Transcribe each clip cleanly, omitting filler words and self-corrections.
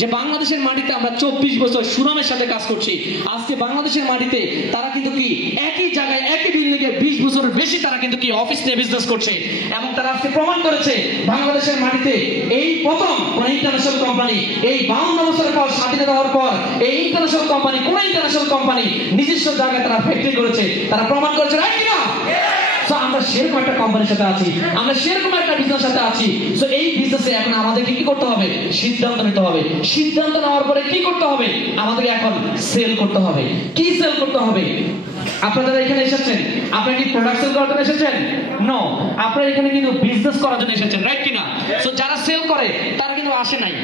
যে বাংলাদেশের মাটিতে আমরা 24 বছর সুনামের সাথে কাজ করছি। আজকে বাংলাদেশের মাটিতে তারা কিন্তু কি একই জায়গায় একই বিল্ডিংয়ে 20 বছরের বেশি তারা কিন্তু কি অফিস নিয়ে বিজনেস করছে এবং তারা আজকে প্রমাণ করেছে বাংলাদেশের মাটিতে এই প্রথম কোন ইন্টারন্যাশনাল কোম্পানি এই 52 বছরের পর স্বাধীনতা হওয়ার পর এই ইন্টারন্যাশনাল কোম্পানি কোন ইন্টারন্যাশনাল কোম্পানি নিজস্ব জায়গায় তারা ফ্যাক্টরি করেছে, তারা প্রমাণ করেছে, রাইট কিনা? আমরা সেরকম একটা কোম্পানির সাথে আছি, আমরা সেরকম একটা বিজনেসের সাথে আছি। সো এই বিজনেসে এখন আমাদেরকে কি করতে হবে? সিদ্ধান্ত নিতে হবে। সিদ্ধান্ত নেওয়ার পরে কি করতে হবে? আমাদেরকে এখন সেল করতে হবে। কি সেল করতে হবে? আপনারা এখানে এসেছেন, আপনারা কি প্রোডাক্ট সেল করার জন্য এসেছেন? নো, আপনারা এখানে কিন্তু বিজনেস করার জন্য এসেছেন, রাইট কিনা? সো যারা সেল করে তারা কিন্তু আসে নাই,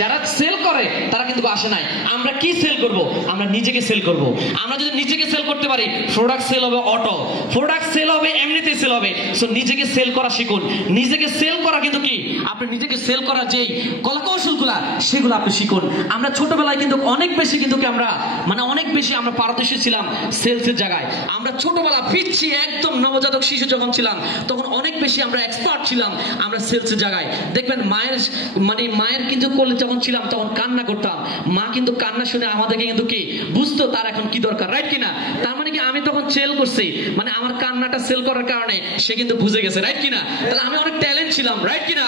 যারা সেল করে তারা কিন্তু আসে নাই। আমরা কি সেল করব? আমরা নিজেকে সেল করব। আমরা যদি নিজেকে সেল করতে পারি, প্রোডাক্ট সেল হবে অটো, প্রোডাক্ট সেল হবে এমনিতেই সেল হবে। সো নিজেকে সেল করা শিখুন। নিজেকে সেল করা কিন্তু কি আপনি নিজেকে সেল করার যেই কলাকৌশলগুলো সেগুলো আপনি শিখুন। আমরা ছোটবেলায় কিন্তু অনেক বেশি কিন্তু কি আমরা অনেক বেশি আমরা পারদর্শী ছিলাম সেলসের জায়গায়। আমরা ছোটবেলা পিচ্ছি একদম নবজাতক শিশু যখন ছিলাম তখন অনেক বেশি আমরা এক্সপার্ট ছিলাম আমরা সেলসের জায়গায়। দেখবেন মায়ের কিন্তু যখন ছিলাম তখন কান্না করতাম, মা কিন্তু কান্না শুনে আমাদেরকে কিন্তু কি বুঝতো তার এখন কি দরকার, রাইট কিনা? তার মানে কি আমি তখন সেল করছি, আমার কান্নাটা সেল করার কারণে সে কিন্তু বুঝে গেছে, রাইট কিনা? তাহলে আমি অনেক ট্যালেন্ট ছিলাম, রাইট কিনা?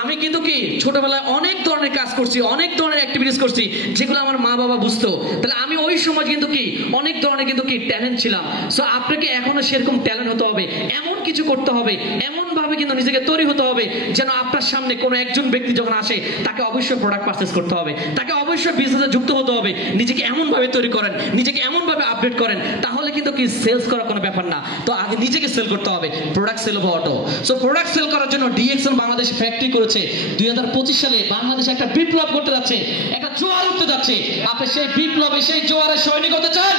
আমি কিন্তু কি ছোটবেলায় অনেক ধরনের কাজ করছি, অনেক ধরনের অ্যাক্টিভিটিস করছি যেগুলো আমার মা বাবা বুঝতো। তাহলে আমি ওই সময় কিন্তু কি অনেক ধরনের কিন্তু কি ট্যালেন্ট ছিলাম। সো আপনাকে এখনো সেরকম ট্যালেন্ট হতে হবে, এমন কিছু করতে হবে, এমন ভাবে কিন্তু নিজেকে তৈরি হতে হবে যেন আপনার সামনে কোনো একজন ব্যক্তি যখন আসে তাকে অবশ্যই প্রোডাক্ট পারচেজ করতে হবে, তাকে অবশ্যই বিজনেসে যুক্ত হতে হবে। নিজেকে এমন ভাবে তৈরি করেন, নিজেকে এমন ভাবে আপডেট করেন, তাহলে কিন্তু কি সেলস করা কোনো ব্যাপার না। তো আগে নিজেকে সেল করতে হবে। প্রোডাক্ট সেল হবে অটো। সো প্রোডাক্ট সেল করার জন্য ডিএক্সএল বাংলাদেশ ফ্যাক্টরি করেছে। 2025 সালে বাংলাদেশে একটা বিপ্লব করতে যাচ্ছে, একটা জোয়ার উঠতে যাচ্ছে। আপনি সেই বিপ্লবে সেই জোয়ারের সৈনিক হতে চান?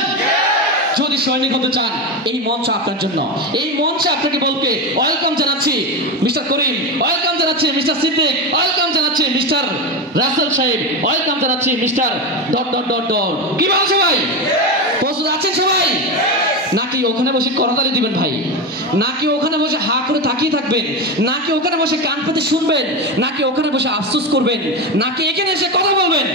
যদি সৈনিক হতে চান এই মঞ্চ আপনার জন্য। এই মঞ্চে আপনাকে বলতে ওয়েলকাম জানাচ্ছি মিস্টার করিম, ওয়েলকাম জানাচ্ছি মিস্টার সিদ্দিক, ওয়েলকাম জানাচ্ছি মিস্টার রাসেল সাহেব, ওয়েলকাম জানাচ্ছি mister dot dot dot dot. কি বল সবাই? প্রস্তুত আছেন সবাই? নাকি ওখানে বসে করতালি দিবেন ভাই? নাকি ওখানে বসে হা করে তাকিয়ে থাকবেন? নাকি ওখানে বসে কান পেতে শুনবেন? নাকি ওখানে বসে আফসোস করবেন? নাকি এখানে এসে কথা বলবেন?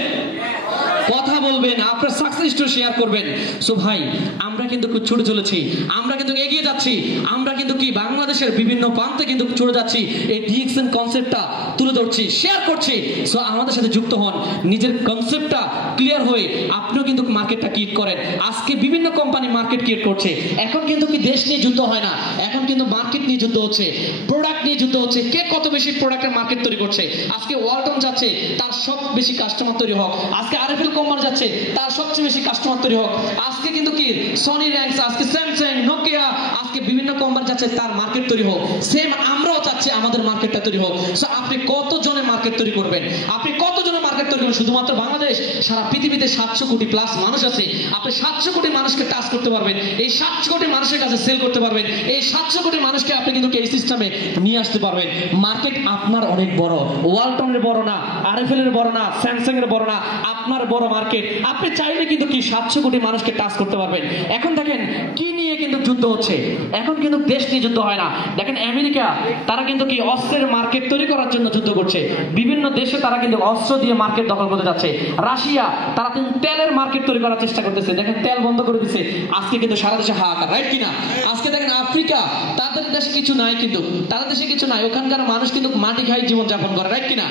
কথা বলবেন, আপনার সাকসেস স্টোরি শেয়ার করবেন। সো ভাই আমরা কিন্তু ছুটে চলেছি, আমরা কিন্তু এগিয়ে যাচ্ছি, আমরা কিন্তু কি বাংলাদেশের বিভিন্ন প্রান্তে কিন্তু চলে যাচ্ছি। এই ডিএক্সএন কনসেপ্টটা তুলে ধরছি, শেয়ার করছি। সো আমাদের সাথে যুক্ত হন, নিজের কনসেপ্টটা ক্লিয়ার হয়ে আপনিও কিন্তু মার্কেটটা ক্রিয়েট করেন। আজকে বিভিন্ন কোম্পানি মার্কেট ক্রিয়েট করছে। এখন কিন্তু কি দেশ নিয়ে যুদ্ধ হয় না, এখন কিন্তু মার্কেট নিয়ে যুদ্ধ হচ্ছে, প্রোডাক্ট নিয়ে যুদ্ধ হচ্ছে। কে কত বেশি প্রোডাক্টের মার্কেট তৈরি করছে। আজকে ওয়ালটন যাচ্ছে, তার সব বেশি কাস্টমার তৈরি হোক। আজকে আরএফএল কোম্পানি যাচ্ছে, তার সবচেয়ে বেশি কাস্টমার তৈরি হোক। আজকে কিন্তু কি সনি র্যাঙ্কস, আজকে স্যামসাং, নোকিয়া, আজকে বিভিন্ন কোম্পানি যাচ্ছে তার মার্কেট তৈরি হোক। সেম আমরাও চাচ্ছি আমাদের মার্কেটটা তৈরি হোক। সো আপনি কতজনের মার্কেট তৈরি করবেন? আপনি কতজনের মার্কেট তৈরি করবেন? শুধুমাত্র বাংলাদেশ, সারা পৃথিবীতে 700 কোটি প্লাস মানুষ আছে। আপনি 700 কোটি মানুষকে টাচ করতে পারবেন, এই 700 কোটি মানুষের কাছে সেল করতে পারবেন, এই 700 কোটি মানুষকে আপনি কিন্তু এই সিস্টেমে নিয়ে আসতে পারবেন। মার্কেট আপনার অনেক বড়, ওয়ালটনের বড় না, আরএফএল এর বড় না, স্যামসাং এর বড় না, আপনার বড় মার্কেট। আপনি চাইলে কিন্তু কি 700 কোটি মানুষকে টাচ করতে পারবেন। এখন দেখেন কি নিয়ে কিন্তু যুদ্ধ হচ্ছে, এখন কিন্তু দেশ নিয়ে যুদ্ধ হয় না। দেখেন আমেরিকা, তারা কিন্তু কি অস্ত্রের মার্কেট তৈরি করার জন্য যুদ্ধ করছে। বিভিন্ন দেশে তারা কিন্তু অস্ত্র দিয়ে মার্কেট দখল করতে যাচ্ছে। রাশিয়া, তারা কিন্তু তেলের মার্কেট তৈরি করার চেষ্টা করতেছে। দেখেন তেল বন্ধ করে দিচ্ছে, আজকে কিন্তু সারা দেশে হাহাকার, রাইট কিনা? আজকে দেখেন আফ্রিকা, তাদের দেশে কিছু নাই, কিন্তু তাদের দেশে কিছু নাই, ওখানকার মানুষ কিন্তু মাটি খাই জীবন যাপন করে, রাইট কিনা?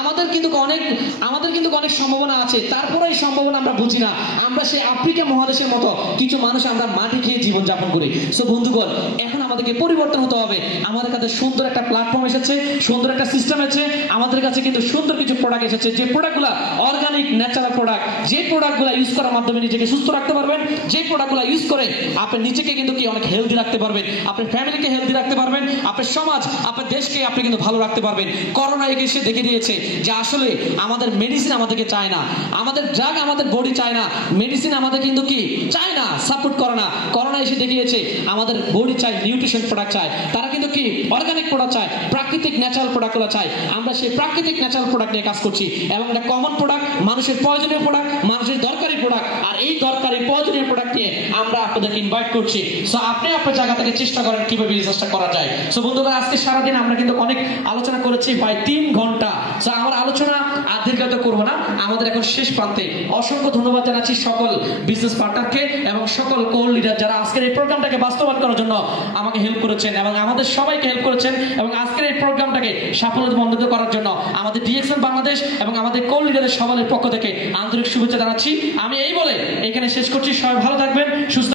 আমাদের কিন্তু অনেক সম্ভাবনা আছে, তারপরে এই সম্ভাবনা আমরা বুঝি না। আমরা সেই আফ্রিকা মহাদেশের মতো কিছু মানুষ আমরা মাটি খেয়ে জীবন যাপন করি। সো বন্ধুগণ, এখন আমাদেরকে পরিবর্তন হতে হবে। আমাদের কাছে সুন্দর একটা প্ল্যাটফর্ম এসেছে, সুন্দর একটা সিস্টেম এসেছে, আমাদের কাছে কিন্তু সুন্দর কিছু প্রোডাক্ট এসেছে, যে প্রোডাক্টগুলো অর্গানিক ন্যাচারাল প্রোডাক্ট, যে প্রোডাক্টগুলো ইউজ করার মাধ্যমে নিজেকে সুস্থ রাখতে পারবেন, যে প্রোডাক্টগুলো ইউজ করে আপনি নিজেকে কিন্তু কি অনেক হেলদি রাখতে পারবেন, আপনার ফ্যামিলিকে হেলদি রাখতে পারবেন, আপনার সমাজ, আপনার দেশকে আপনি কিন্তু ভালো রাখতে পারবেন। করোনা এসে দেখে দিয়েছে যে আসলে আমাদের মেডিসিন আমাদেরকে চায় না, আমাদের ড্রাগ আমাদের বডি চায় না, মেডিসিন আমাদের কিন্তু কি চায় না, সাপোর্ট করে না। করোনা এসে দেখিয়েছে আমাদের বডি চাই নিউট্রিশন প্রোডাক্ট চায়, তারা কিন্তু কি অর্গানিক প্রোডাক্ট চায়, প্রাকৃতিক ন্যাচারাল প্রোডাক্টগুলো চায়। আমরা সেই প্রাকৃতিক ন্যাচারাল প্রোডাক্ট নিয়ে কাজ করছি এবং একটা কমন প্রোডাক্ট, মানুষের প্রয়োজনীয় প্রোডাক্ট, মানুষের দরকারি প্রোডাক্ট, আর এই দরকারি প্রয়োজনীয় প্রোডাক্ট নিয়ে আমরা আপনাদেরকে ইনভাইট করছি। সো আপনি আপনার জায়গা থেকে চেষ্টা করেন কিভাবে বিজনেসটা করা যায়। সো বন্ধুরা, আজকে সারাদিন আমরা কিন্তু অনেক আলোচনা করেছি, প্রায় 3 ঘন্টা। সো আমার আলোচনা আর দীর্ঘায়িত করবো না, আমাদের এখন শেষ প্রান্তে। অসংখ্য ধন্যবাদ জানাচ্ছি সকল বিজনেস পার্টনারকে এবং সকল কোর লিডার যারা আজকের এই প্রোগ্রামটাকে বাস্তবায়ন করার জন্য আমাকে হেল্প করেছেন এবং আমাদের সবাইকে হেল্প করেছেন এবং আজকের এই প্রোগ্রামটাকে সাফল্যমণ্ডিত করার জন্য আমাদের ডিএক্সএন বাংলাদেশ এবং আমাদের কোর লিডারের সবার পক্ষ থেকে আন্তরিক শুভেচ্ছা জানাচ্ছি। আমি এই বলে এখানে শেষ করছি। সবাই ভালো থাকবেন, সুস্থ